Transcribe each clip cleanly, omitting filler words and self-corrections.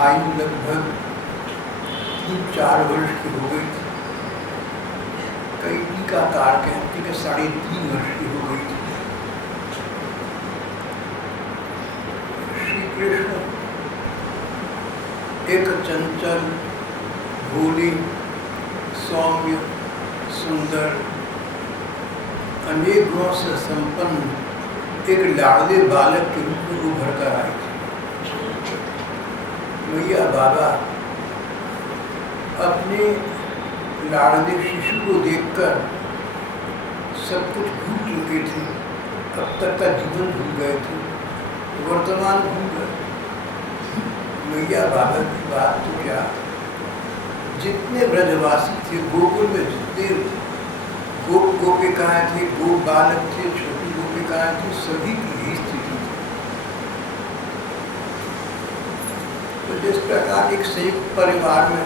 आयु लगभग 3-4 वर्ष की हो गई थी। कई टीकाकार कहते कि 3.5 वर्ष की हो गई थी। श्री कृष्ण एक चंचल, भोले, सौम्य, सुंदर, अनेक गुणों से संपन्न एक लाडले बालक के रूप में उभर कर आए थे। मैया बाबा अपने लाडले शिशु को देखकर सब कुछ भूल चुके थे। अब तक का जीवन भूल गए थे, वर्तमान भूल गए। मैया बाबा की बात तो क्या, जितने ब्रजवासी थे गोकुल में, जितने गोप गोपिकाएं थे, गोप बालक थे, छोटी गोपिकाएं थी, सभी की यही स्थिति थी। तो जिस प्रकार एक संयुक्त परिवार में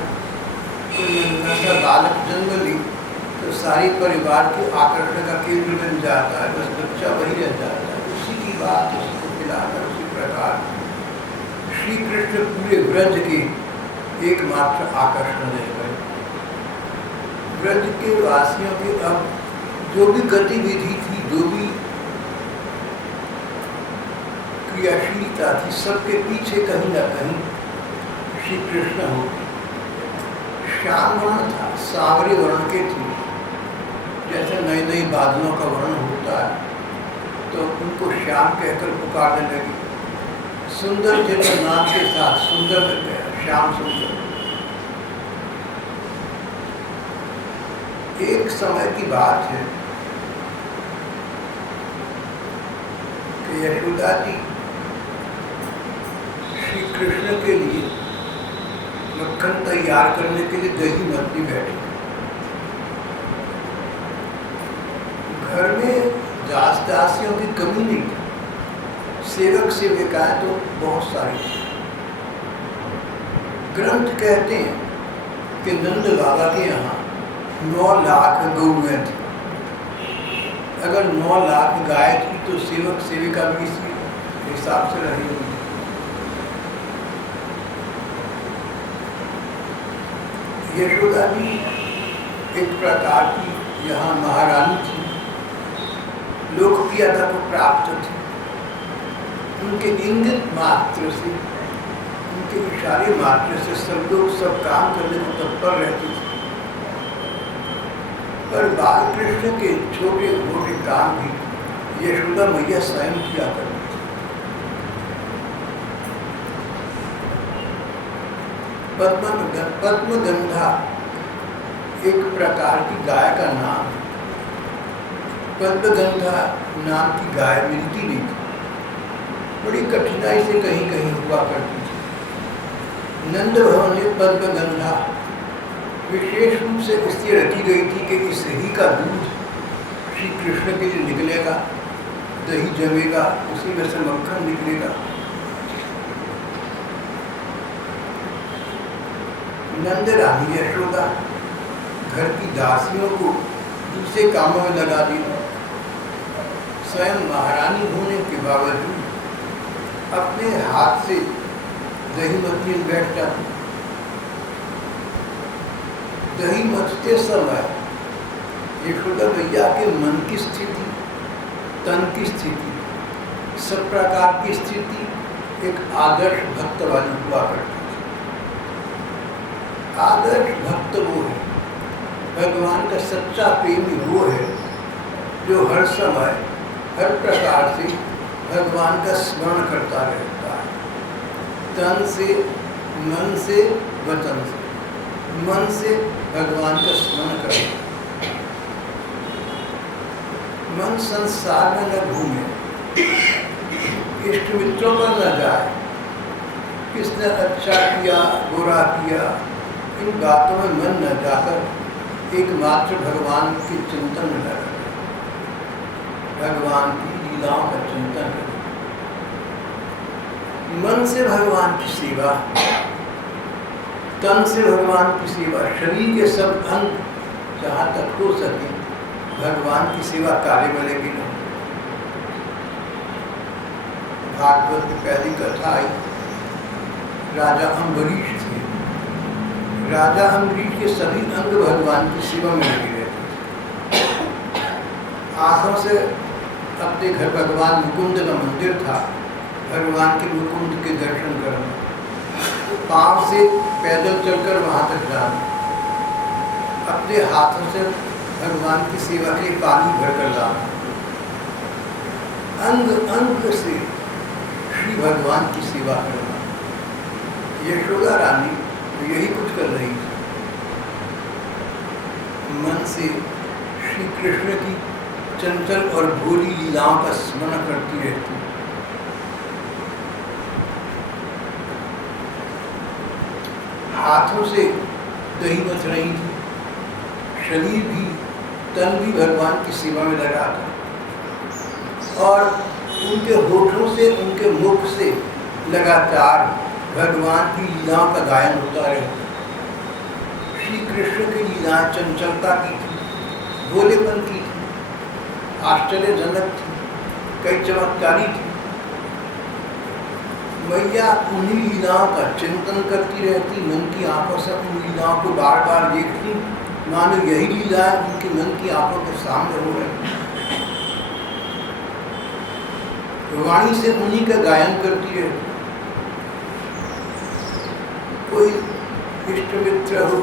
कोई नन्हा बालक जन्म ली तो सारी परिवार के आकर्षण का केंद्र बन जाता है, बस बच्चा वही रह जाता है। उसी की बात उसको खिलाकर उसी प्रकार श्री कृष्ण पूरे ब्रज के एकमात्र आकर्षण रह गए। ब्रज के वासियों की अब जो भी गतिविधि थी, जो भी क्रियाशीलता थी, सबके पीछे कहीं ना कहीं श्री कृष्ण होते। श्याम वर्ण था, सावरे वर्ण के थे। जैसे नए नए बादलों का वर्ण होता है तो उनको श्याम कहकर पुकारने लगे। सुंदर थे तो नाम के साथ सुंदर लग गया, श्याम सुंदर। एक समय की बात है कि यशोदा जी श्री कृष्ण के लिए मक्खन तैयार करने के लिए दही मथने बैठी। घर में दास दासियों की कमी नहीं थी, सेवक सेविकाएं तो बहुत सारी थी। ग्रंथ कहते हैं कि नंद बाबा के यहाँ 9 लाख गौएं थी। अगर 9 लाख गाय थी तो सेवक सेविका भी इसी हिसाब से रही होगी। यशोदा जी एक प्रकार की यहाँ महारानी थी, लोकप्रियता को प्राप्त थी। उनके इंगित मात्र से, उनके इशारे मात्र से सब लोग सब काम करने को तत्पर रहते थे। पर बाल कृष्ण के छोटे मोटे काम भी यशोदा मैया स्वयं किया करती थी। पद्मगंधा एक प्रकार की गाय का नाम। पद्मगंधा नाम की गाय मिलती नहीं थी, बड़ी कठिनाई से कहीं कहीं हुआ करती थी। नंद भवन में पद्मगंधा विशेष रूप से इसलिए रखी गई थी कि इस ही का दूध श्री कृष्ण के लिए निकलेगा, दही जमेगा, उसी में से मक्खन निकलेगा। नंद रानी यशोदा घर की दासियों को दूसरे कामों में लगा दी। स्वयं महारानी होने के बावजूद अपने हाथ से दही मथने बैठ जाती। दही मथते समय यशोदा मैया के मन की स्थिति, तन की स्थिति, सब प्रकार की स्थिति एक आदर्श भक्त वाली हुआ करती थी। आदर्श भक्त वो है, भगवान का सच्चा प्रेमी वो है जो हर समय हर प्रकार से भगवान का स्मरण करता रहता है, तन से, मन से, वचन से। मन से भगवान का स्मरण करता, मन संसार में न घूमे, इष्ट मित्रों पर न जाए, किसने अच्छा किया बुरा किया, इन बातों में मन न जाकर एकमात्र भगवान के चिंतन में लगा, भगवान की लीलाओं का चिंतन करें। मन से भगवान की सेवा, तन से भगवान की सेवा, शरीर के सब अंग जहाँ तक हो सके भगवान की सेवा कार्य में लगे न। भागवत की पहली कथा आई, राजा अम्बरीश थे। राजा अम्बरीश के सभी अंग भगवान की सेवा में लगे रहते थे। आँखों से अपने घर भगवान मुकुंद का मंदिर था, भगवान के मुकुंद के दर्शन करना, पाँव से पैदल चलकर वहाँ तक जाना, अपने हाथों से भगवान की सेवा के लिए पानी भर कर लाना, अंग अंग से श्री भगवान की सेवा करना। यशोदा रानी तो यही कुछ कर रही थी। मन से श्री कृष्ण की चंचल और भोली लीलाओं का स्मरण करती रहती। हाथों से दही मथ रही थी, शरीर भी तन भी भगवान की सेवा में लगा था, और उनके होठों से उनके मुख से लगातार भगवान की लीलाओं का गायन होता रहे। श्री कृष्ण की लीलाएं चंचलता की थी, भोलेपन की थी, आश्चर्यजनक थी, कई चमत्कारी थी। मैया उन्हीं लीलाओं का चिंतन करती रहती, मन की आंखों से उन लीलाओं को बार बार देखती, मानो यही लीलाएं उनके मन की आंखों के सामने हो रही। वाणी से उन्हीं का गायन करती है। कोई इष्ट मित्र हो,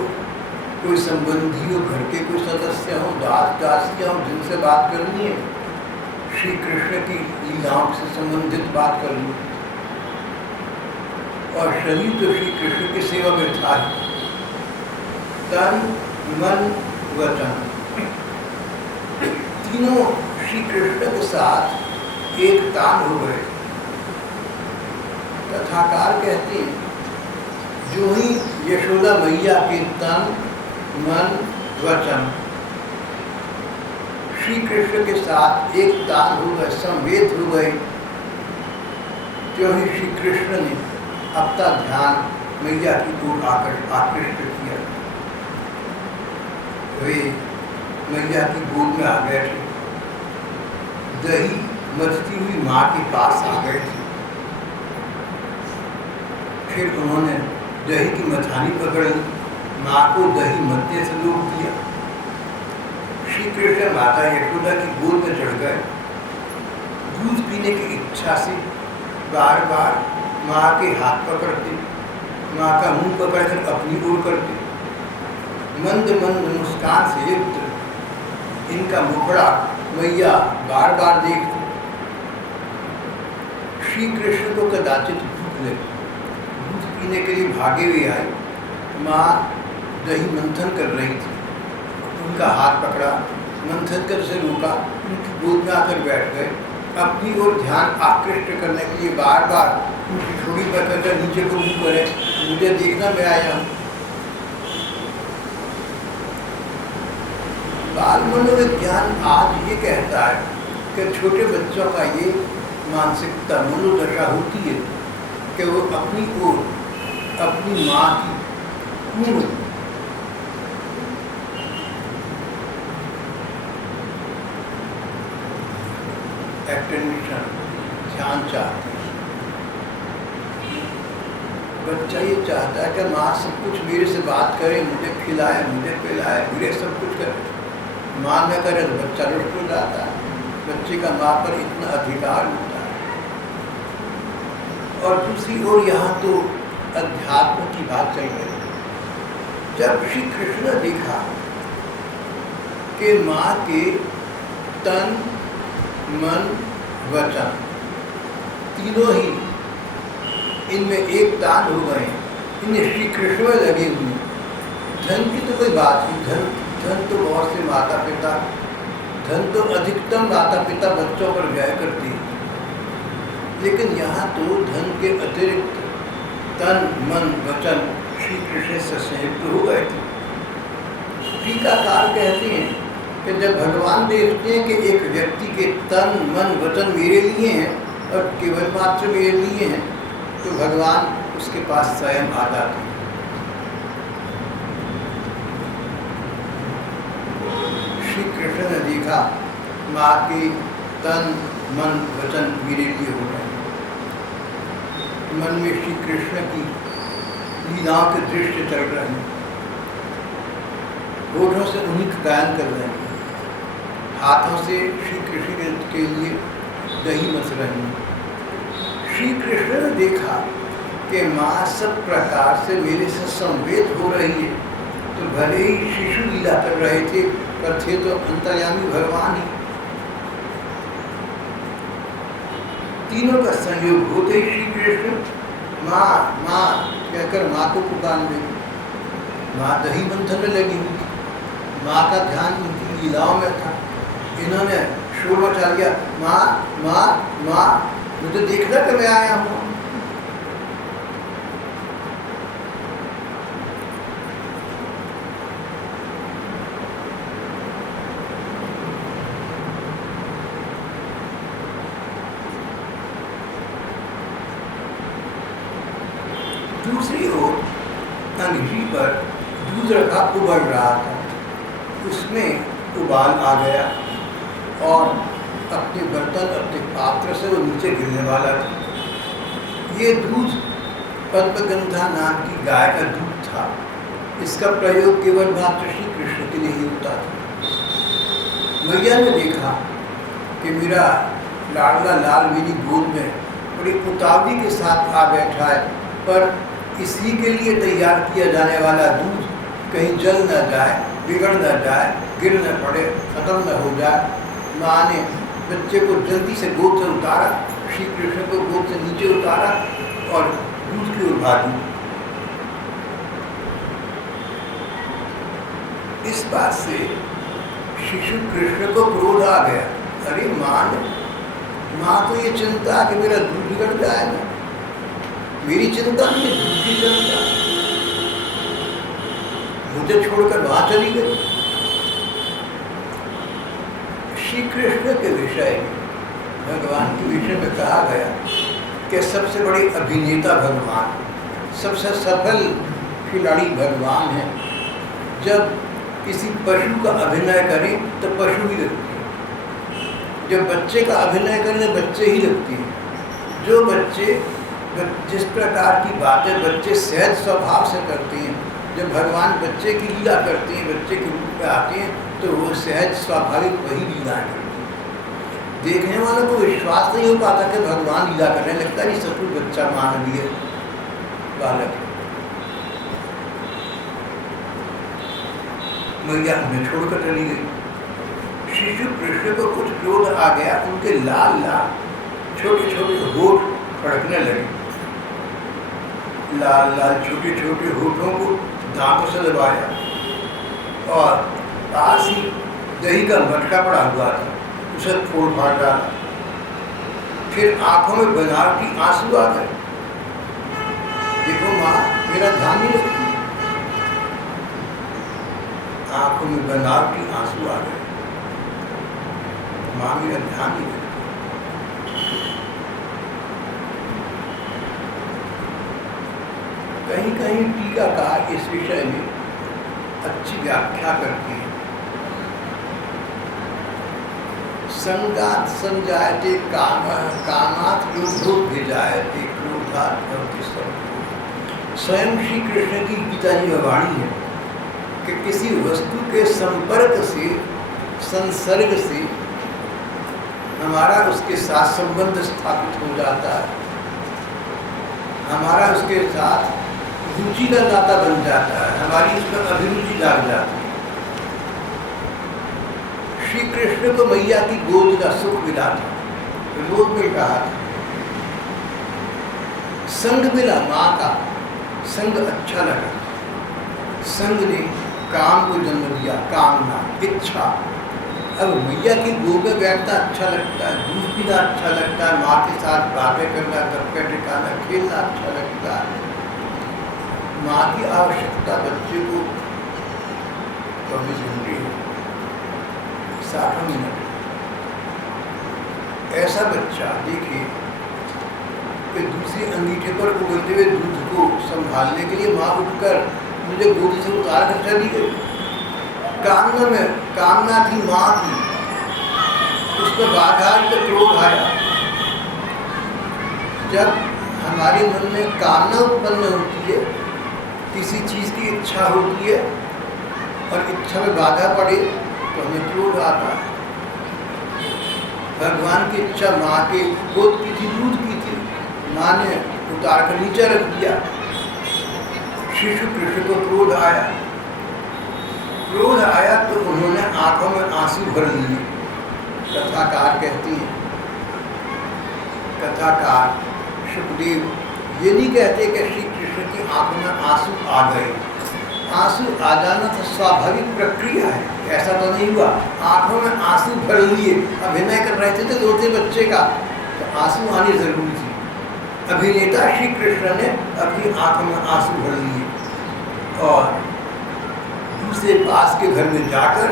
कोई संबंधी हो, घर के कोई सदस्य हो, दास दासियां हो, जिनसे बात करनी है, श्री कृष्ण की लीलाओं से संबंधित बात करनी, और शरीर तो श्री कृष्ण की सेवा में था। तन मन वचन तीनों श्री कृष्ण के साथ एक तान हो गए। कथाकार कहते हैं, जो ही यशोदा मैया के तन मन वचन श्री कृष्ण के साथ एक तान हो गए, संवेद हो गए, त्यों ही श्री कृष्ण ने अपना ध्यान मैया की ओर आकृष्ट किया। वे मैया की गोद में आ गए थे, दही मथती हुई माँ के पास आ गए थे। फिर उन्होंने दही की मथानी पकड़ ली, माँ को दही मथने से रोक दिया। श्री कृष्ण माता यशोदा की गोद में चढ़ गए। दूध पीने की इच्छा से बार बार माँ के हाथ पकड़ते, माँ का मुंह पकड़कर अपनी ओर करते। मंद मंद मुस्कान से युक्त इनका मुखड़ा मैया बार बार देखते। श्री कृष्ण को कदाचित भूख लगी, दूध पीने के लिए भागे हुए आए। माँ दही मंथन कर रही थी, उनका हाथ पकड़ा, मंथन कर से रोका, उनकी गोद में आकर बैठ गए। अपनी ओर ध्यान आकृष्ट करने के लिए बार बार उनकी ठोड़ी पकड़कर नीचे को मुँह करे, मुझे देखना, मैं आया हूँ। बाल मनोविज्ञान आज ये कहता है कि छोटे बच्चों का ये मानसिकता मनोदशा होती है कि वो अपनी ओर अपनी माँ की पूर्ण अटेंशन, ध्यान चाहते हैं। बच्चा ये चाहता है कि माँ सब कुछ मेरे से बात करे, मुझे खिलाए, मुझे पिलाए, मेरे सब कुछ करे। माँ न करे तो बच्चा रुष्ट हो जाता है, बच्चे का माँ पर इतना अधिकार होता है। और दूसरी ओर यहाँ तो अध्यात्म की बात चल रही। जब श्री कृष्ण ने देखा कि माँ के तन मन वचन तीनों ही इनमें एक तान हो गए, इन्हें श्री कृष्ण में लगे हुए। धन की तो कोई बात नहीं, धन तो बहुत से माता पिता, धन तो अधिकतम माता पिता बच्चों पर व्यय करते हैं, लेकिन यहाँ तो धन के अतिरिक्त तन मन वचन श्री कृष्ण से संयुक्त हो गए थे। टीकाकार कहते हैं कि जब भगवान देखते हैं कि एक व्यक्ति के तन मन वचन मेरे लिए हैं और केवल मात्र मेरे लिए हैं, तो भगवान उसके पास स्वयं आ जाते हैं। श्री कृष्ण ने देखा माँ के तन मन वचन मेरे लिए हो रहे हैं। मन में श्री कृष्ण की लीलाओं के दृश्य चल रहे हैं, होठों से उन्हीं का गायन कर रहे हैं, हाथों से श्री कृष्ण के लिए दही मस रहे हैं। श्री कृष्ण ने देखा कि माँ सब प्रकार से मेरे से संवेद हो रही है, तो भले ही शिशु लीला कर रहे थे पर थे तो अंतर्यामी भगवान ही। तीनों का संयोग होते ही श्री कृष्ण माँ माँ कहकर माँ को पुकारने लगे। माँ दही मंथन में लगी हुई थी, माँ का ध्यान उनकी लीलाओं में था। इन्होंने शोर मचा दिया, माँ माँ माँ, मुझे देखना कि मैं आया हूँ। दूसरी ओर अंगीठी पर दूध रखा उबल रहा था, उसमें उबाल आ गया और अपने बर्तन अपने पात्र से वो नीचे गिरने वाला था। ये दूध पद्मगंधा नाम की गाय का दूध था। इसका प्रयोग केवल मात्र श्री कृष्ण के लिए ही होता था। मैया ने देखा कि मेरा लाडला लाल मेरी गोद में बड़ी उतावली के साथ आ बैठा है, पर इसी के लिए तैयार किया जाने वाला दूध कहीं जल न जाए, बिगड़ न जाए, गिर न पड़े, खत्म न हो जाए। माँ ने बच्चे को जल्दी से गोद से उतारा, श्री कृष्ण को गोद से नीचे उतारा और दूध की ओर भागी। इस बात से शिशु कृष्ण को क्रोध आ गया। अरे माँ को ये चिंता कि मेरा दूध बिगड़ जाएगा, मेरी चिंता नहीं है, दूध की चिंता। मुझे छोड़कर वहां चली गई। श्री कृष्ण के विषय में, भगवान के विषय में कहा गया कि सबसे बड़े अभिनेता भगवान, सबसे सफल खिलाड़ी भगवान है। जब किसी पशु का अभिनय करें तो पशु ही लगती है, जब बच्चे का अभिनय करें तो बच्चे ही लगती है। जो बच्चे जिस प्रकार की बातें बच्चे सहज स्वभाव से करते हैं, जब भगवान बच्चे की लीला करते हैं, बच्चे के रूप में आते हैं, तो वो सहज स्वाभाविक वही लीलाएं करते हैं। देखने वालों को विश्वास नहीं हो पाता कि भगवान लीला कर रहे हैं, लगता है ये सचमुच बच्चा मानवीय बालक है। मैया उन्हें छोड़कर चली गई। शिशु कृष्ण को कुछ क्रोध आ गया, उनके लाल लाल छोटे छोटे होठ फड़कने लगे। लाल लाल छोटे छोटे होठों को दांतों से दबाया और पास ही दही का मटका पड़ा हुआ था, उसे फोड़ फाड़ डाला। फिर आंखों में बनावटी आंसू आ गए। देखो माँ, मेरा ध्यान नहीं रखती। आंखों में बनावटी आंसू आ गए। माँ मेरा ध्यान नहीं रखती। कहीं कहीं टीकाकार इस विषय में अच्छी व्याख्या करते हैं। संगात संजायते कामात क्रोधोत भिजायते क्रोधात भवति सर्वो। स्वयं श्री कृष्ण की गीता जी में वाणी है कि किसी वस्तु के संपर्क से, संसर्ग से हमारा उसके साथ संबंध स्थापित हो जाता है, हमारा उसके साथ रुचि का नाता बन जाता है, हमारी उस पर अभिरुचि लाग जाती है। श्री कृष्ण को मैया की गोद का सुख मिला था, रोग मिल रहा था, संग मिला, माँ का संग अच्छा लगा। संग ने काम को जन्म दिया, कामना, इच्छा। अब मैया की गोद में बैठना अच्छा लगता है, दूध पीना अच्छा लगता है, माँ के साथ बातें करना, गप्पे टिकाना, खेलना अच्छा लगता है। माँ की आवश्यकता बच्चे को 24 घंटे 60 मिनट। ऐसा बच्चा देखिए कि दूसरी अंगीठे पर उबलते हुए दूध को संभालने के लिए माँ उठकर मुझे गोदी से उतार कर चली गई। कामना थी माँ की, उस पर बाधा तो क्रोध आया। जब हमारे मन में कामना उत्पन्न होती है किसी चीज़ की इच्छा होती है और इच्छा में बाधा पड़े तो हमें क्रोध आता है। भगवान की इच्छा माँ के गोद की थी, दूध की थी, माँ ने उतार कर नीचे रख दिया। शिशु कृष्ण को क्रोध आया। क्रोध आया तो उन्होंने आंखों में आंसू भर लिए। कथाकार कहती है, कथाकार सुखदेव ये नहीं कहते कि श्री कृष्ण की आंखों में आंसू आ गए। आंसू आ जाना तो स्वाभाविक प्रक्रिया है, ऐसा तो नहीं हुआ आंखों में आंसू भर लिए। अभिनय कर रहे थे तो रोते बच्चे का, तो आंसू आनी जरूरी थी। अभिनेता श्री कृष्ण ने अपनी आंखों में आंसू भर लिए और दूसरे पास के घर में जाकर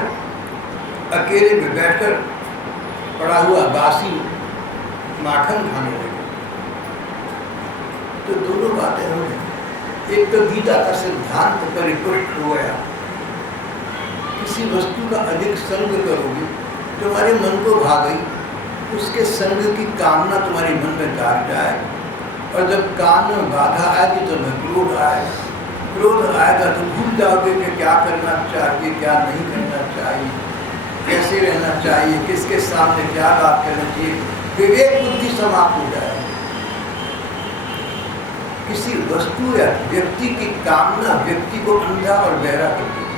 अकेले में बैठकर पड़ा हुआ बासी माखन खाने लगे। तो दोनों बातें हो गई। एक तो गीता का सिद्धांत परिपुष्ट हो गया। किसी वस्तु का अधिक संग करोगे, तुम्हारे मन को भा गई, उसके संग की कामना तुम्हारे मन में जाग जाए, और जब काम में बाधा आएगी तो तुम्हें क्रोध आएगा। क्रोध आएगा तो भूल जाओगे कि क्या करना चाहिए, क्या नहीं करना चाहिए, कैसे रहना चाहिए, किसके सामने क्या बात करना चाहिए। विवेक बुद्धि समाप्त हो जाएगी। किसी वस्तु या व्यक्ति की कामना व्यक्ति को अंधा और बहरा कर देती।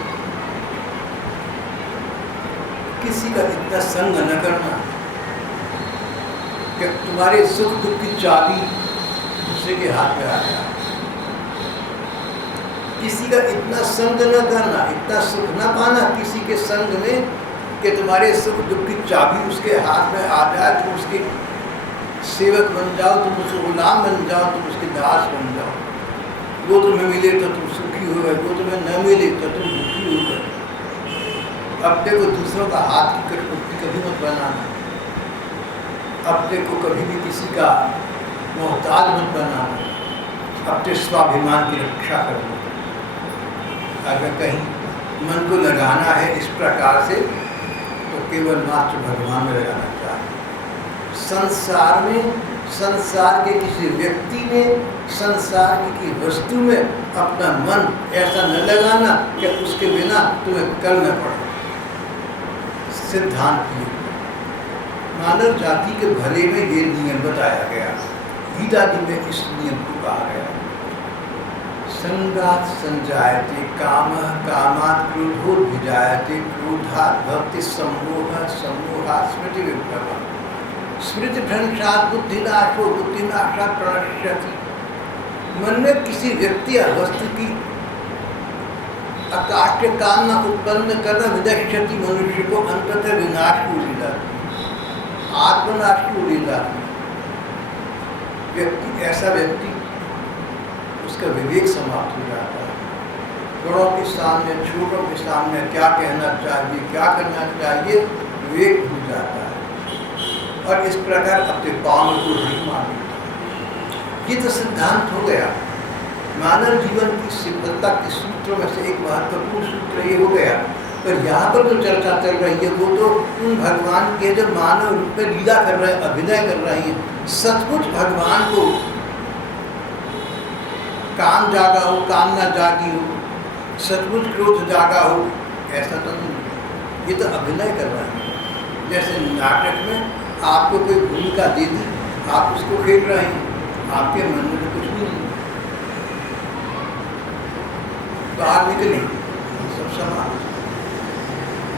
किसी का इतना संग न करना कि तुम्हारे सुख दुख की चाबी दूसरे के हाथ में आ जाए। किसी का इतना संग न करना, इतना सुख न पाना किसी के संग में कि तुम्हारे सुख दुख की चाबी उसके हाथ में आ जाए, तुम उसके सेवक बन जाओ, तुम उसके गुलाम बन जाओ, तुम उसके दास बन जाओ। वो तुम्हें मिले तो तुम सुखी हो गए, वो तुम्हें न मिले तो तुम दुखी हो गए। अपने को दूसरों का हाथ की कठपुतली कभी मत बनाना। अपने को कभी भी किसी का मोहताज मत बनाना। अपने स्वाभिमान की रक्षा करना। अगर कहीं मन को लगाना है इस प्रकार से तो केवल मात्र भगवान में लगाना चाहिए। संसार में, संसार के किसी व्यक्ति में, संसार की किसी वस्तु में अपना मन ऐसा न लगाना कि उसके बिना तुम्हें कल न पड़े। सिद्धांत ये मानव जाति के भले में ये नियम बताया गया। गीता जी में इस नियम को कहा गया, संगात संजायते कामः, कामात् क्रोधोद्भिजायते, क्रोधात् भवति सम्मोहः, सम्मोहात् स्मृति विभ्रमः, स्मृति भ्रंशात् बुद्धिनाशो, बुद्धिनाशात् प्रणश्यति। मन में किसी व्यक्ति या वस्तु की अकाट्य कामना उत्पन्न करना विदश्यति, मनुष्य को अंततः विनाश को ले जाती, आत्मनाश को ले जाती। व्यक्ति, ऐसा व्यक्ति, उसका विवेक समाप्त हो जाता है। बड़ों के सामने, छोटों के सामने क्या कहना चाहिए, क्या करना चाहिए, विवेक भूल जाता है और इस प्रकार अपने पाँव को नहीं मान लेता। ये तो सिद्धांत हो गया। मानव जीवन की सफलता के सूत्रों में से एक महत्वपूर्ण सूत्र ये हो गया। पर यहाँ पर जो चर्चा चल रही है वो तो उन भगवान के जो मानव रूप में लीला कर रहे हैं, अभिनय कर रहे हैं। सचमुच भगवान को काम जागा हो, कामना जागी हो, सचमुच क्रोध जागा हो, ऐसा तो नहीं। ये तो अभिनय कर रहे हैं। जैसे नाटक में आपको कोई भूमिका दे दी, आप उसको खेल रहे हैं, आपके मन में कुछ भी नहीं, बाहर निकले सब समान।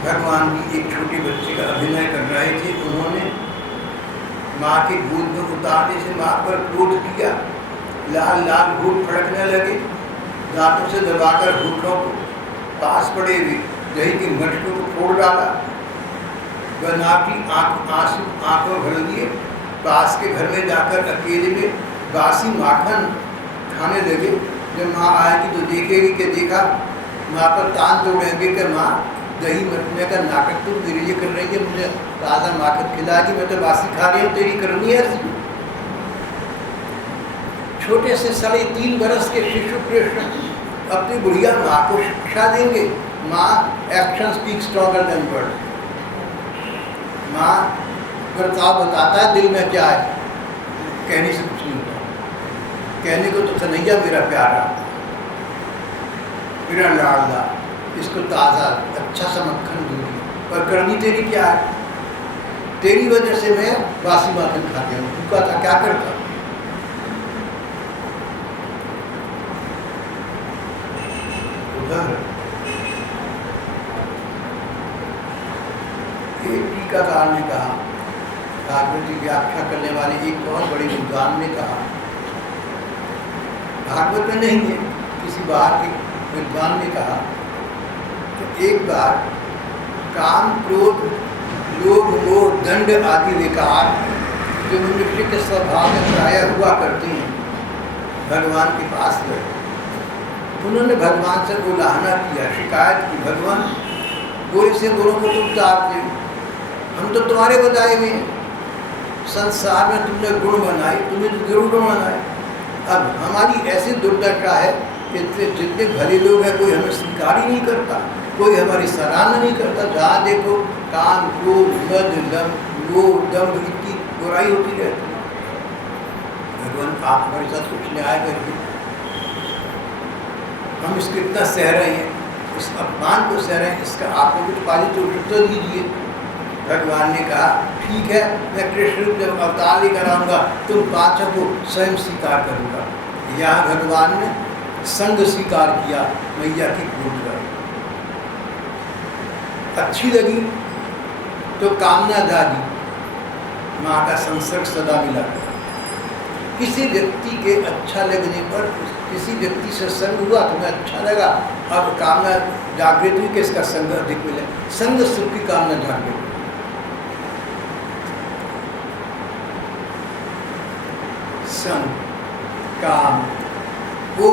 भगवान भी एक छोटे बच्चे का अभिनय कर रहे थे। उन्होंने माँ के गोद में उतारने से माँ पर क्रोध किया। लाल लाल होठ फड़कने लगे, दांतों से दबाकर होठों को पास पड़े हुए दही के मटकों को फोड़ डाला। बनाती आंसू आंखों भर लिए। पास के घर में जाकर अकेले में बासी माखन खाने लगे। जब माँ आएगी तो देखेगी कि देखा, माँ पर तान तोड़ेंगे कि माँ दही मटने का नाटक तुम मेरे लिए कर रही है, मुझे ताज़ा माखन खिलाएगी, मैं तो बासी खा रही हूँ, तेरी करनी है ऐसी। छोटे से 3.5 बरस के शिशु कृष्ण अपनी बुढ़िया माँ को शिक्षा देंगे। माँ action speak stronger than word. माँ बर्ताव बताता है दिल में क्या है, कहने से कुछ नहीं होता। कहने को तो कन्हैया मेरा प्यारा, मेरा लाडला, इसको ताज़ा अच्छा सा मक्खन दूंगी, पर करनी तेरी क्या है? तेरी वजह से मैं बासी माखन खा गया हूँ, भूखा था, क्या करता? उधर एक टीकाकार ने कहा, भागवत की व्याख्या करने वाले एक बहुत बड़े विद्वान ने कहा, भागवत में नहीं है, किसी बाहर के विद्वान ने कहा कि एक बार काम, क्रोध, लोभ, मोह, दंड आदि विकार जो मनुष्य के स्वभाव में प्रायः हुआ करते हैं, भगवान के पास गए। उन्होंने भगवान से उलाहना किया, शिकायत की, भगवान वो ऐसे गुणों को तुम तारते हो, हम तो तुम्हारे बताए हुए हैं, संसार में तुमने गुण बनाए, तुमने तो जरूर गुण बनाए, अब हमारी ऐसी दुर्दशा है कि जितने भले लोग हैं कोई हमें स्वीकार ही नहीं करता, कोई हमारी सराहना नहीं करता, जहाँ देखो काम, क्रोध, मद, लोभ, दंभ इतनी बुराई होती रहती है। भगवान आप हमारे साथ कुछ न्याय करिए, हम इसको इतना सह रहे हैं, इस अपमान को सह रहे हैं, इसका आपको कुछ पालित उत्तर दीजिए। भगवान ने कहा ठीक है, मैं कृष्ण रूप जब अवतार लेकर आऊँगा तुम पांचों को स्वयं स्वीकार करूँगा। यहाँ भगवान ने संग स्वीकार किया मैया की क्रोध कर, अच्छी लगी तो कामना जागी, माँ का संसर्ग सदा मिला। किसी व्यक्ति के अच्छा लगने पर, किसी व्यक्ति से संग हुआ तुम्हें अच्छा लगा, अब कामना जागृत हुई कि इसका संग अधिक मिले, संग सुख की कामना जागृत। संग, काम, वो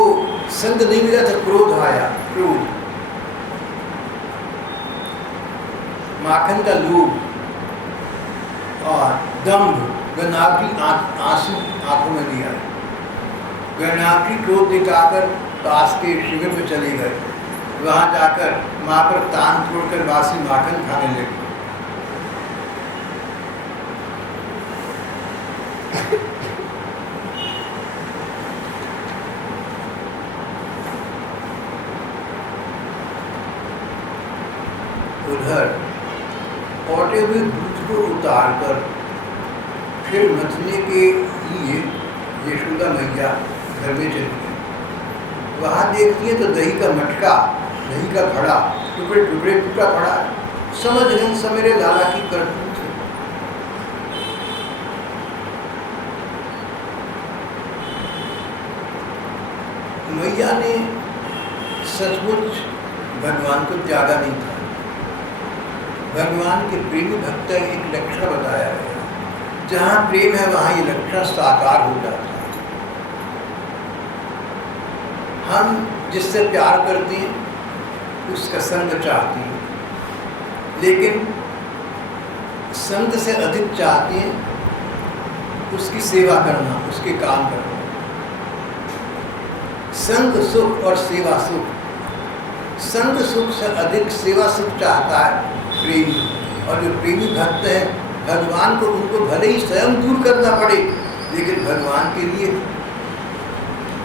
संग नहीं मिला तो क्रोध आया, क्रोध, माखन का लोभ और दंभ, गनावटी आंसू आंखों में लिया, गनावटी क्रोध दिखाकर पास के शिविर में चले गए, वहां जाकर माँ पर तान तोड़कर बासी माखन खाने लगे। उधर औटे हुए दूध को उतारकर फिर मथने के लिए यशोदा मैया घर में चली गई। वहाँ देखती है तो दही का मटका, दही का घड़ा टुकड़े टुकड़े टूटा पड़ा, समझ गई सब मेरे लाला की करतूत है। मैया ने सचमुच भगवान को त्यागा नहीं था। भगवान के प्रेमी भक्त का एक लक्षण बताया गया, जहाँ प्रेम है वहाँ ये लक्षण साकार हो जाता है। हम जिससे प्यार करते हैं उसका संग चाहते हैं, लेकिन संग से अधिक चाहते हैं उसकी सेवा करना, उसके काम करना। संग सुख और सेवा सुख, संग सुख से अधिक सेवा सुख चाहता है प्रेमी, और जो प्रेमी भक्त है भगवान को, उनको भले ही स्वयं दूर करना पड़े, लेकिन भगवान के लिए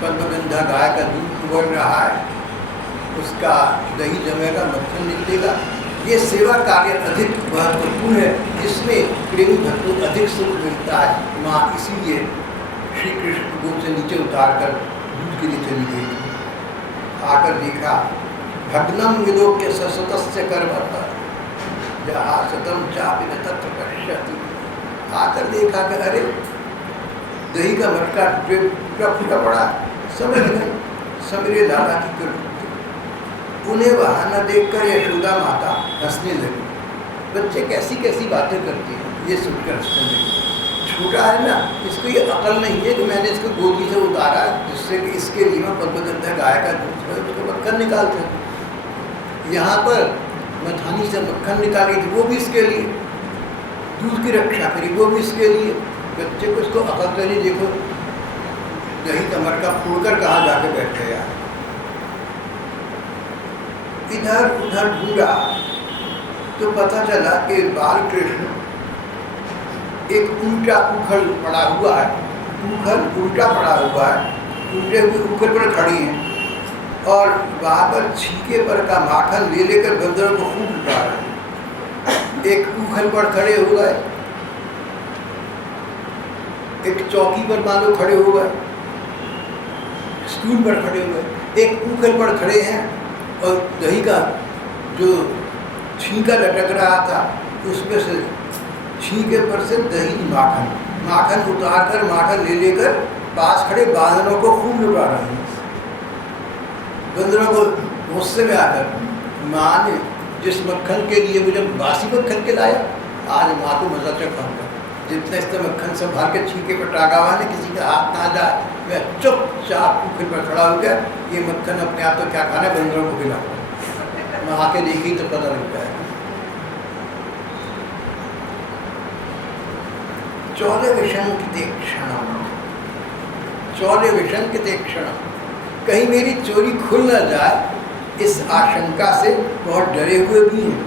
पद्मगंधा गाय का दूध उबल रहा है, उसका दही जमेगा, मक्खन निकलेगा, ये सेवा कार्य अधिक महत्वपूर्ण है, जिसमें प्रेमी भक्त को अधिक सुख मिलता है। माँ इसीलिए श्री कृष्ण को गोद से नीचे उतार कर दूध के लिए चली गई। आकर देखा भग्नम विलोक्य ससतस्य कर्मता जहाँ सतम चापि न तत्र पश्यति। आकर देखा कि अरे दही का मटका टूटा फूटा पड़ा, समझ गए समरे लाला की करतूत। उन्हें वहाँ न देखकर यशोदा माता हंसने लगी। बच्चे कैसी कैसी बातें करते हैं, ये सुनकर हंसने लगे। छोटा है ना, इसको ये अकल नहीं है कि मैंने इसको गोदी से उतारा जिससे कि इसके लिए मैं पद्मगंधा गाय का दूध है उसको मक्खन निकालते हैं। यहाँ पर मथानी से मक्खन निकाली थी, वो भी इसके लिए, दूध की रक्षा करी, वो भी इसके लिए। बच्चे को इसको अकल तो नहीं, देखो दही का मटका फोड़कर कहाँ जाके बैठ गया। इधर उधर ढूंढा तो पता चला कि बाल कृष्ण एक उल्टा उखल पड़ा हुआ है, उखल उल्टा पड़ा हुआ है, उल्टे हुए उखल पर खड़ी है और वहाँ पर छीके पर का माखन ले लेकर बंदरों को खूब लुटा रहे हैं। एक उखल पर खड़े हो गए, एक चौकी पर मानो खड़े हो गए, स्टूल पर खड़े हो गए, एक उखल पर खड़े हैं और दही का जो छींका लटक रहा था उसमें से छींके पर से दही माखन उतार कर माखन ले लेकर पास खड़े बांदरों को खूब लुटा रहे हैं। बंदरों को गुस्से में आकर, माँ ने जिस मक्खन के लिए मुझे बासी मक्खन के लाया, आज माँ को मजा चखाऊंगा। जितने इससे मक्खन संभाल के छींके पर टाका हुआ ने किसी का हाथ ना जाए, मैं चुपचाप उखल पर खड़ा हो गया, ये मक्खन अपने आप तो क्या खाना, बंदरों को खिलाऊंगा। मैं आके देखी तो पता लगता है। 14 विशंकिते क्षणम, कहीं मेरी चोरी खुल न जाए, इस आशंका से बहुत डरे हुए भी हैं।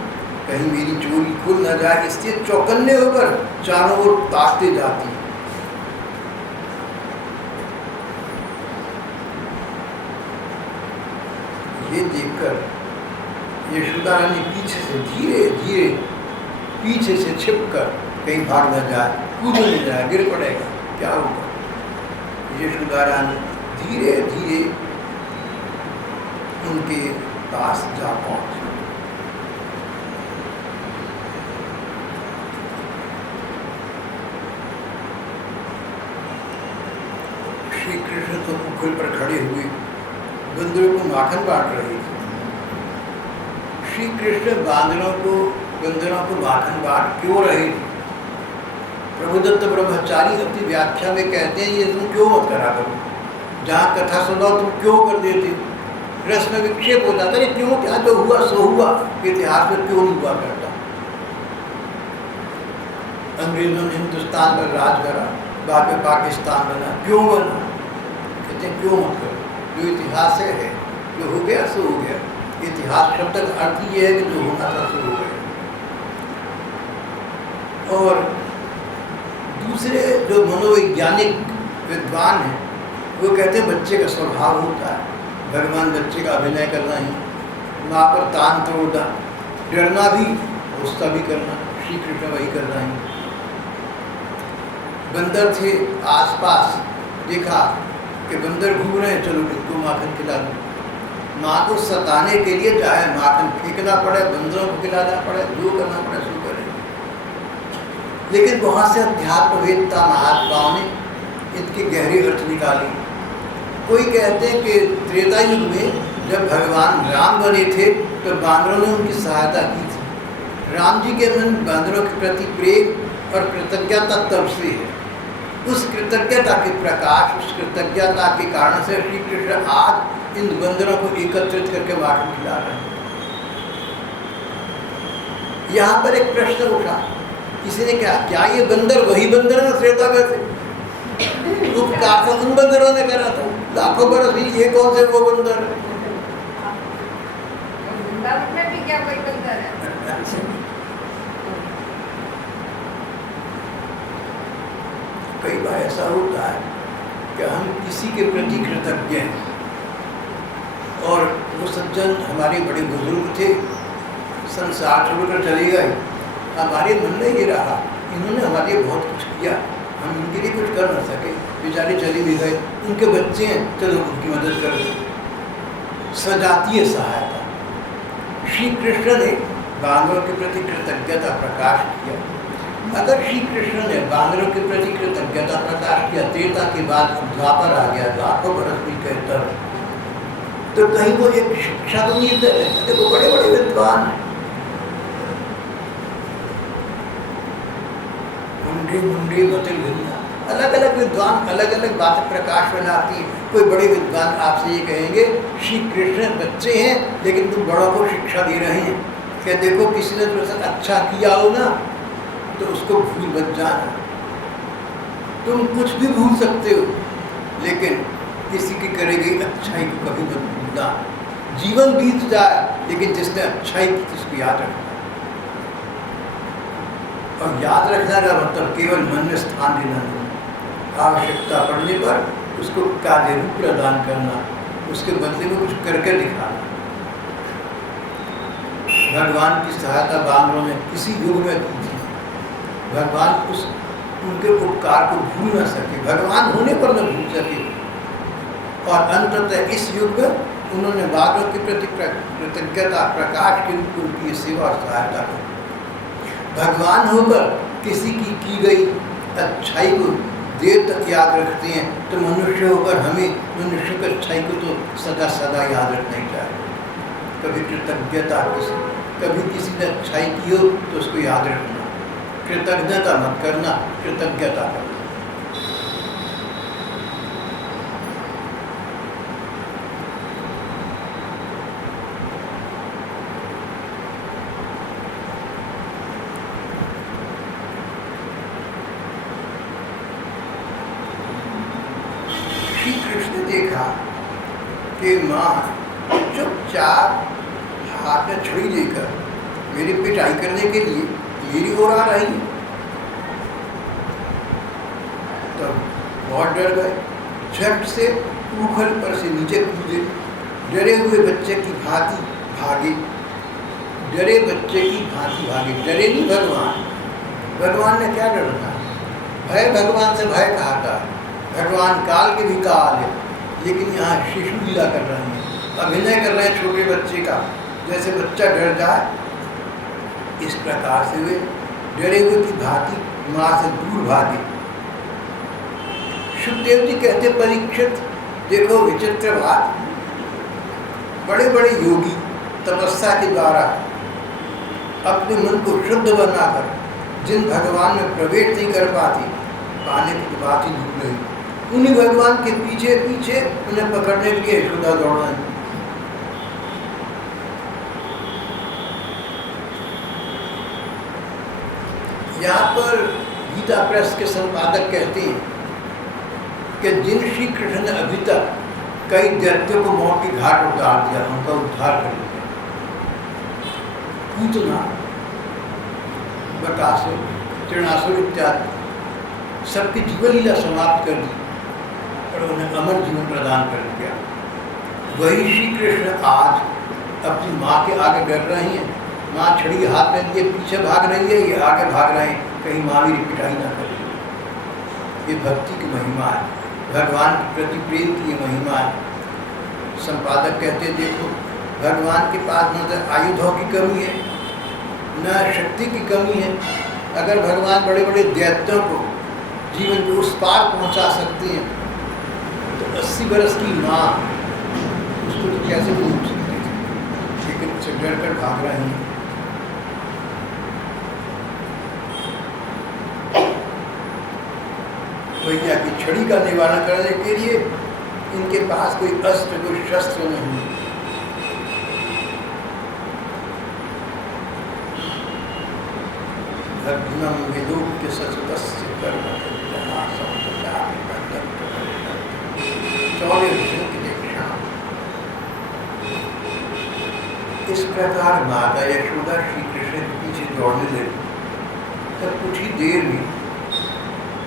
कहीं मेरी चोरी खुल न जाए इससे चौकन्ने होकर चारों ओर ताकते जाती हैं। ये देखकर यशोदा रानी पीछे से धीरे धीरे पीछे से छिपकर कहीं भाग न जाए, कूद नहीं जाए, गिर पड़ेगा, क्या होगा। यशोदा रानी धीरे धीरे उनके पास जा पहुंची। श्री कृष्ण तो उखल पर खड़े हुए बंदरों को माखन बांट रहे थे। श्री कृष्ण बंदरों को माखन बांट क्यों रहे थे? प्रभुदत्त ब्रह्मचारी अपनी व्याख्या में कहते हैं, ये तुम क्यों मत करा करो, जहाँ कथा सुनाओ तुम क्यों कर देते, रस में विक्षेप हो जाता है, क्यों, क्या जो हुआ सो हुआ, इतिहास में क्यों नहीं हुआ करता। अंग्रेजों ने हिंदुस्तान पर राज करा, बाद में पाकिस्तान बना, क्यों बना, कहते हैं क्यों मत करो, जो इतिहास है, जो हो गया सो हो गया। इतिहास शब्द का अर्थ ये है कि जो होना था सो हो गया। और दूसरे जो मनोवैज्ञानिक विद्वान हैं वो कहते हैं बच्चे का स्वभाव होता है, भगवान बच्चे का अभिनय करना ही, माँ पर तान तोड़ना, डरना भी, गुस्सा भी करना, श्री कृष्ण वही करना ही। बंदर थे आसपास, देखा कि बंदर घूम रहे हैं, चलो इनको माखन खिला दो। माँ को सताने के लिए चाहे माखन फेंकना पड़े, बंदरों को खिलाना पड़े, जो करना पड़े सो करें। लेकिन वहाँ से अध्यात्मवेत्ता महात्माओं ने इनकी गहरी अर्थ निकाली। कोई कहते हैं कि त्रेता युग में जब भगवान राम बने थे तो बांदरों ने उनकी सहायता की थी। राम जी के मन बांदरों के प्रति प्रेम और कृतज्ञता तब से है। उस कृतज्ञता के प्रकाश, उस कृतज्ञता के कारण से श्री कृष्ण आज इन बंदरों को एकत्रित करके माखन खिला रहे हैं। यहाँ पर एक प्रश्न उठा, किसी ने क्या ये बंदर वही बंदर है त्रेता में थे? उपकार तो उन बंदरों ने करा था, लाखों बरस भी, ये कौन से वो बंदर है? भी क्या कोई बंदर है? कई बार ऐसा होता है कि हम किसी के प्रति कृतज्ञ हैं और वो सज्जन हमारे बड़े बुजुर्ग थे, संसार छोड़कर चले गए, हमारे मन में ये रहा इन्होंने हमारे लिए बहुत कुछ किया, हम उनके लिए कुछ कर न सके, बेचारे चले भी गए, उनके बच्चे हैं, चलो उनकी मदद कर दो। सजातीय सहायता। श्री कृष्ण ने बांदरों के प्रति कृतज्ञता प्रकाश किया। अगर श्री कृष्ण ने बांदरों के प्रति कृतज्ञता प्रकाश किया, त्रेता के बाद द्वापर आ गया, लाखों बरस भी कहता, तो कहीं वो एक शिक्षा तो नहीं दे रहे। देखो बड़े बड़े विद्वान मुंडे बतिल भिन्ना, अलग अलग विद्वान अलग अलग बातें प्रकाश में लाती है। कोई बड़े विद्वान आपसे ये कहेंगे श्री कृष्ण बच्चे हैं लेकिन तुम बड़ों को शिक्षा दे रहे हैं, क्या देखो किसी ने तुमसे अच्छा किया हो ना तो उसको भूल मत जाना। तुम कुछ भी भूल सकते हो लेकिन किसी की करेगी अच्छाई को कभी मत भूलना। जीवन बीत जाए लेकिन जिसने अच्छाई की उसको याद रखना। और याद रखना का मतलब केवल मन में स्थान देना नहीं, आवश्यकता पड़ने पर उसको कार्य रूप प्रदान करना। उसके बदले में कुछ करके दिखाना। भगवान की सहायता बानरों ने किसी युग में की थी। भगवान उनके उपकार को भूल न सके, भगवान होने पर न भूल सके, और अंततः इस युग में उन्होंने बानरों के प्रति कृतज्ञता प्रकाश के रूप में उनकी सेवा और सहायता की। भगवान होकर किसी की गई अच्छाई को देर तक याद रखते हैं, तो मनुष्य होकर हमें मनुष्य की अच्छाई को तो सदा सदा याद रखना ही चाहिए। कभी कृतज्ञता कभी किसी ने अच्छाई की हो तो उसको याद रखना, कृतज्ञता मत करना, कृतज्ञता करना। श्री कृष्ण देखा कि माँ चुपचाप हाथ में छुरी लेकर मेरी पिटाई करने के लिए मेरी ओर आ रही है, तो बहुत डर गए। झट से उखल पर से नीचे कूदे, डरे हुए बच्चे की भांति भागे, डरे बच्चे की भांति भागे। डरे नहीं भगवान, भगवान ने क्या डरना, भय भगवान से भय कहा था। भगवान काल के भी काल है, लेकिन यहाँ शिशु लीला कर रहे हैं, अभिनय कर रहे हैं छोटे बच्चे का, जैसे बच्चा डर जाए इस प्रकार से वे डरे हुए की भांति माँ से दूर भागे। सुखदेव जी कहते, परीक्षित देखो विचित्र बात, बड़े बड़े योगी तपस्या के द्वारा अपने मन को शुद्ध बनाकर जिन भगवान में प्रवेश नहीं कर पाते, पाने की बात ही दूर नहीं, उन्हीं भगवान के पीछे पीछे उन्हें पकड़ने के लिए यशोदा दौड़ा है। यहाँ पर गीता प्रेस के संपादक कहते हैं कि जिन श्री कृष्ण ने अभी तक कई दैत्यों को मौत के घाट उतार दिया, उनका उद्धार कर दिया, पूतना, बकासुर, तृणासुर इत्यादि सबकी जीवन लीला समाप्त कर दी और उन्हें अमर जीवन प्रदान कर दिया। वही श्री कृष्ण आज अपनी माँ के आगे डर रहे हैं, माँ छड़ी हाथ में लिए पीछे भाग रही है, ये आगे भाग रहे हैं, कहीं माँ मेरी पिटाई ना करे। ये भक्ति की महिमा है, भगवान के प्रति प्रेम की महिमा है। संपादक कहते, देखो भगवान के पास न तो आयुधों की कमी है, न शक्ति की कमी है। अगर भगवान बड़े बड़े दैत्यों को जीवन के उस पार पहुंचा सकते हैं, तो 80 बरस की माँ उसको तो कैसे पहुंच सकती थी, लेकिन उसे डर कर भाग रहे हैं। भैया की छड़ी का निवारण करने के लिए इनके पास कोई अस्त्र, कोई शस्त्र नहीं। भग्नम विदुप्य ससुतस्य कर्म जहाँ संप्रचार इस प्रकार माता यशोदा श्री कृष्ण के पीछे दौड़ने लगी। तब कुछ ही देर में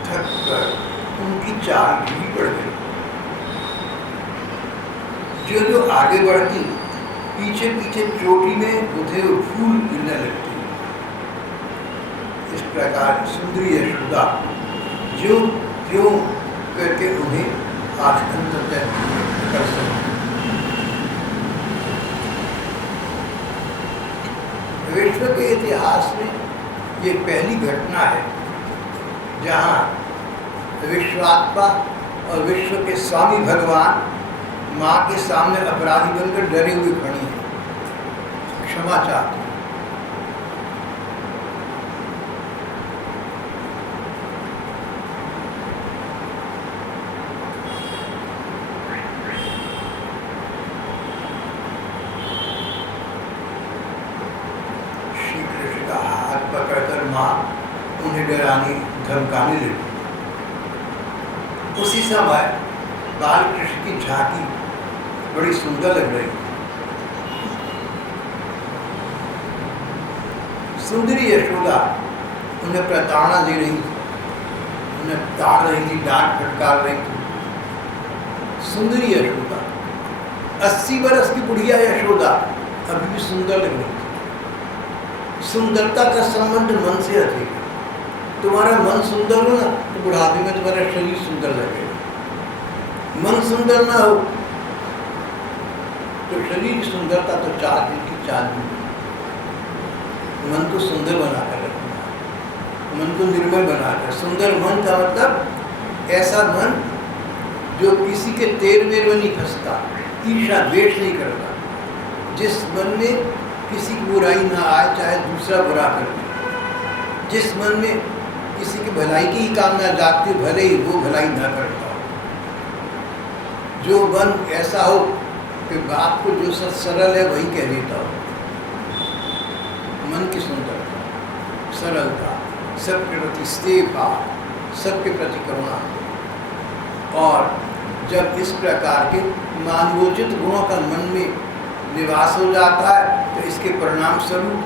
थक कर उनकी चाल ढीली पड़ गई। जो जो आगे बढ़ती, पीछे पीछे चोटी में बुधे हुए फूल गिरने लगते। इस प्रकार सुंदरी यशोदा जो क्यों करके उन्हें आस्कंद तय कर सकती। विश्व के इतिहास में ये पहली घटना है जहाँ विश्वात्मा और विश्व के स्वामी भगवान माँ के सामने अपराधी बनकर डरे हुए खड़ी हैं, क्षमा चाहते हैं। श्री कृष्ण का हाथ पकड़कर माँ उन्हें डराने धमकाने लगी। उसी समय बाल कृष्ण की झांकी बड़ी सुंदर लग रही। सुंदरी यशोदा उन्हें प्रताड़ना दे रही थी, उन्हें डांट रही थी, डांट फटकार रही थी। सुंदरी यशोदा 80 बरस की बुढ़िया यशोदा अभी भी सुंदर लग रही थी। सुंदरता का संबंध मन से अधिक है। तुम्हारा मन सुंदर हो ना तो बुढ़ापे में तुम्हारा शरीर सुंदर लगेगा। मन सुंदर ना हो तो शरीर की सुंदरता तो 4 दिन की 4 दिन। मन को सुंदर बनाकर रखना, मन को निर्मल बनाकर। सुंदर मन का मतलब ऐसा मन जो किसी के तेर मेर में नहीं फंसता, ईर्ष्या द्वेष नहीं करता, जिस मन में किसी की बुराई ना आए चाहे दूसरा बुरा कर दे, जिस मन में किसी की भलाई की ही कामना जागती भले ही वो भलाई ना करता हो, जो मन ऐसा हो कि बात को जो सरल है वही कह देता हो। मन की सुंदरता, सरलता, सबके प्रति स्नेह भाव, सबके प्रति करुणा। और जब इस प्रकार के मानवोचित गुणों का मन में निवास हो जाता है तो इसके परिणाम स्वरूप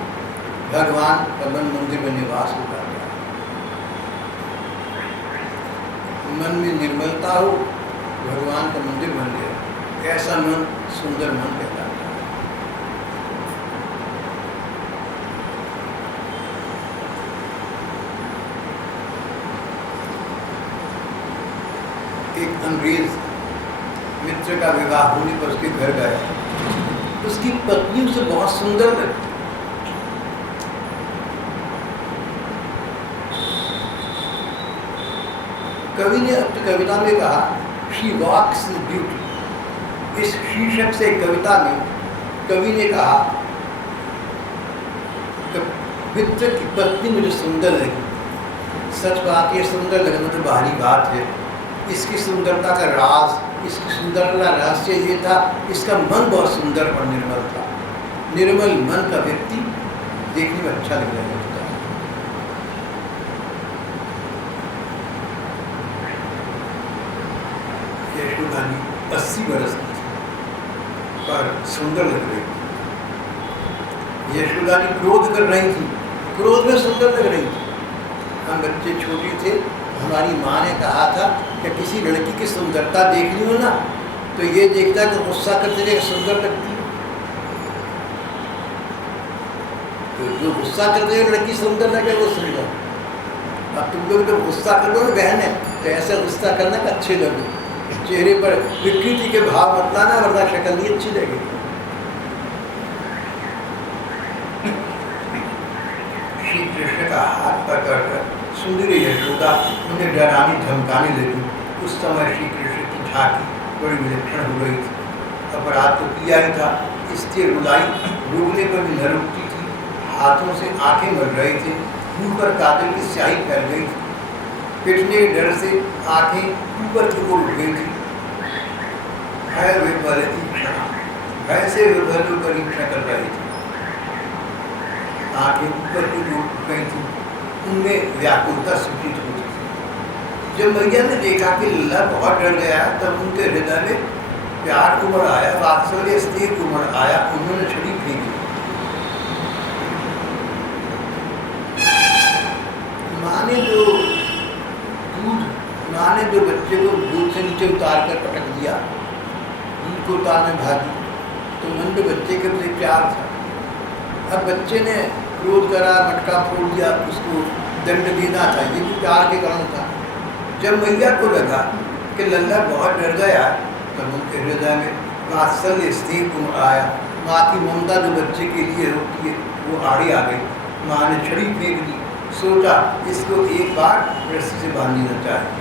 भगवान का मन मंदिर में निवास हो जाता है। मन में निर्मलता हो, भगवान का मंदिर बन गया, ऐसा मन सुंदर मन कहलाता है। एक अंग्रेज मित्र का विवाह होने पर उसके घर गए, उसकी पत्नी उसे बहुत सुंदर लगी। कवि ने अपनी कविता में कहा शी वॉक्स विद ब्यूटी। इस शीर्षक से कविता में कवि ने कहा कि मित्र की पत्नी मुझे सुंदर लगी। सच बात, ये सुंदर लगना तो बाहरी बात है, इसकी सुंदरता का राज, इसकी सुंदरता का रहस्य ये था, इसका मन बहुत सुंदर और निर्मल था। निर्मल मन का व्यक्ति देखने में अच्छा लग रहा होता है। यशोदा जी 80 बरस की थी पर सुंदर लग रही थी। यशोदा जी क्रोध कर रही थी, क्रोध में सुंदर लग रही थी। हम बच्चे छोटे थे, हमारी माँ ने कहा था कि किसी लड़की की सुंदरता देख ली हो ना तो ये देखता है कि गुस्सा करते हुए सुंदर लगती है। तो जो गुस्सा करते हुए लड़की सुंदर लगे वो सुंदर। अब तुम लोग जब गुस्सा कर लो ना बहन है तो ऐसा गुस्सा करना कि अच्छे लगे, चेहरे पर विकृति के भाव मत लाना वरना शक्ल नहीं अच्छी लगेगी। श्री कृष्ण का हाथ पकड़कर सुंदरी यशोदा उन्हें डराने धमकाने लगी। उस समय श्री कृष्ण की झांकी बड़ी विलक्षण हो रही थी। अपराध तो किया ही था, इसलिए रुलाई रोकने पर भी न रुकती थी। हाथों से आंखें मर रहे थे, मुंह पर काजल की स्याही फैल गई थी, पिटने के डर से आंखें ऊपर की ओर उठ गई थी। भय विभल तीक्ष्ण, भय से विभल परीक्षा कर रही थी। आंखें ऊपर की ओर उठ गई थी, उनमें व्याकुलता सूचित होती थी। जब मैया ने देखा कि लल्ला बहुत डर गया तब उनके हृदय में प्यार उमड़ आया, वात्सल्य स्नेह उमड़ आया। उन्होंने छड़ी फेंकी। माँ ने जो बच्चे को दूध से नीचे उतार कर पटक दिया, दूध को उतारने भागी, तो मन में बच्चे के प्रति प्यार था। अब बच्चे ने क्रोध करा, मटका फोड़ दिया, उसको दंड देना था, ये भी प्यार के कारण था। जब मैया को लगा कि लल्ला बहुत डर गया तब उनके हृदय में वात्सल्य स्नेह उमड़ आया। माँ की ममता जो बच्चे के लिए होती है वो आड़ी आ गई। माँ ने छड़ी फेंक दी, सोचा इसको एक बार रस्सी से बांध देना चाहिए।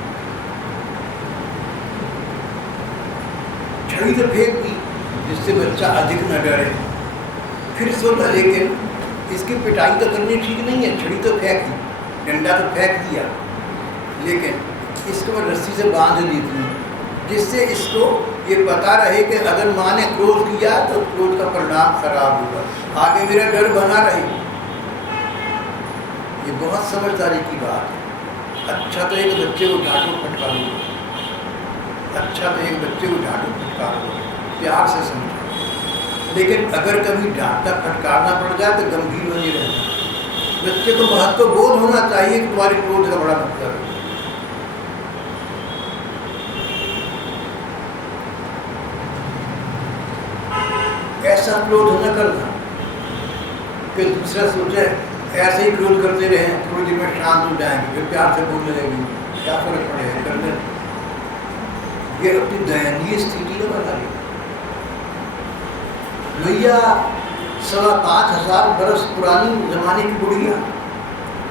छड़ी तो फेंक दी जिससे बच्चा अधिक न डरे। फिर सोचा लेकिन इसकी पिटाई तो करनी ठीक नहीं है, छड़ी तो फेंक दी, डंडा तो फेंक दिया, लेकिन इसको मैं रस्सी से बांध देती हूँ जिससे इसको ये पता रहे कि अगर माँ ने क्रोध किया तो क्रोध का परिणाम खराब होगा, आगे मेरा डर बना रहे। ये बहुत समझदारी की बात है। अच्छा तो एक बच्चे को डांटो फटकारो, अच्छा तो एक बच्चे को डांटो फटकारो, प्यार से समझो। लेकिन अगर कभी डांटना फटकारना पड़ जाए तो गंभीर बने रहना। बच्चे को महत्व बोध होना चाहिए कि तुम्हारे क्रोध का बड़ा मतलब है। ऐसा क्रोध न करना कि दूसरा सोचे ऐसे ही क्रोध करते रहे, थोड़ी देर में शांत हो जाएंगे, फिर प्यार से बोलने लगेंगे, क्या फर्क पड़ेगा करने। ये अपनी दयनीय स्थिति न बना ली। भैया 5,500 बरस पुरानी जमाने की बुढ़िया,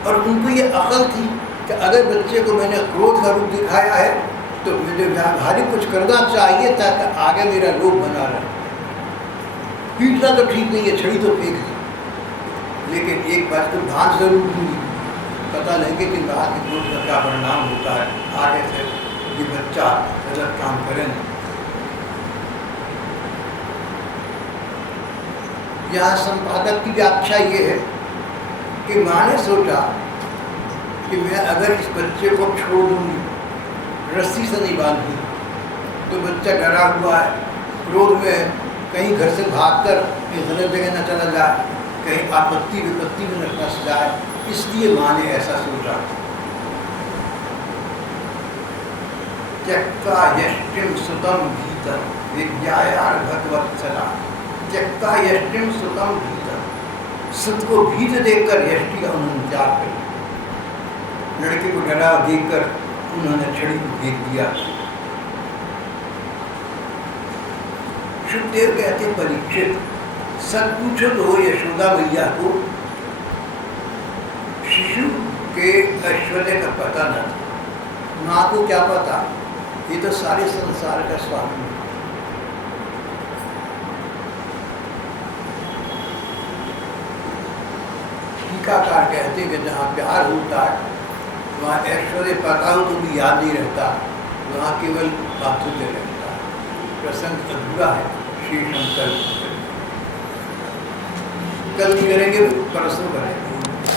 और उनको ये अकल थी कि अगर बच्चे को मैंने क्रोध का रूप दिखाया है तो मुझे व्यावहारिक कुछ करना चाहिए ताकि आगे मेरा लोभ बना रहे। पीटना तो ठीक नहीं है, छड़ी तो फेंक दी, लेकिन एक बात तो भान जरूर दूंगी, पता लगे कि बाद में क्रोध का क्या परिणाम होता है, आगे से ये बच्चा गलत काम करें। यहाँ संपादक की व्याख्या ये है कि माँ ने सोचा कि मैं अगर इस बच्चे को छोड़ दूंगी, रस्सी से नहीं बांधूंगी, तो बच्चा डरा हुआ है, क्रोध में कहीं घर से भागकर गलत जगह न चला जाए, कहीं आपत्ति विपत्ति में न फंस जाए, इसलिए माँ ने ऐसा सोचा। त्यक्ता यष्टिम सुतम भीतर विज्ञायार भगवत्सला, त्यक्ता यष्टिम सुतम भीतर, सुत को भीत देखकर यष्टि का उन्होंने त्याग कर, लड़के को डरा देखकर उन्होंने छड़ी को फेंक दिया। शुकदेव कहते परीक्षित, सच पूछो तो यशोदा मैया को शिशु के ऐश्वर्य का पता न था, माँ को क्या पता, ये तो सारे संसार का स्वामी है। टीकाकार कहते हैं कि जहाँ प्यार होता है वहाँ ऐश्वर्य पता हो तो भी याद नहीं रहता, वहाँ केवल बात्सल्य रहता है। प्रसंग अधूरा है। श्री शंकर कल भी करेंगे, परसों करेंगे।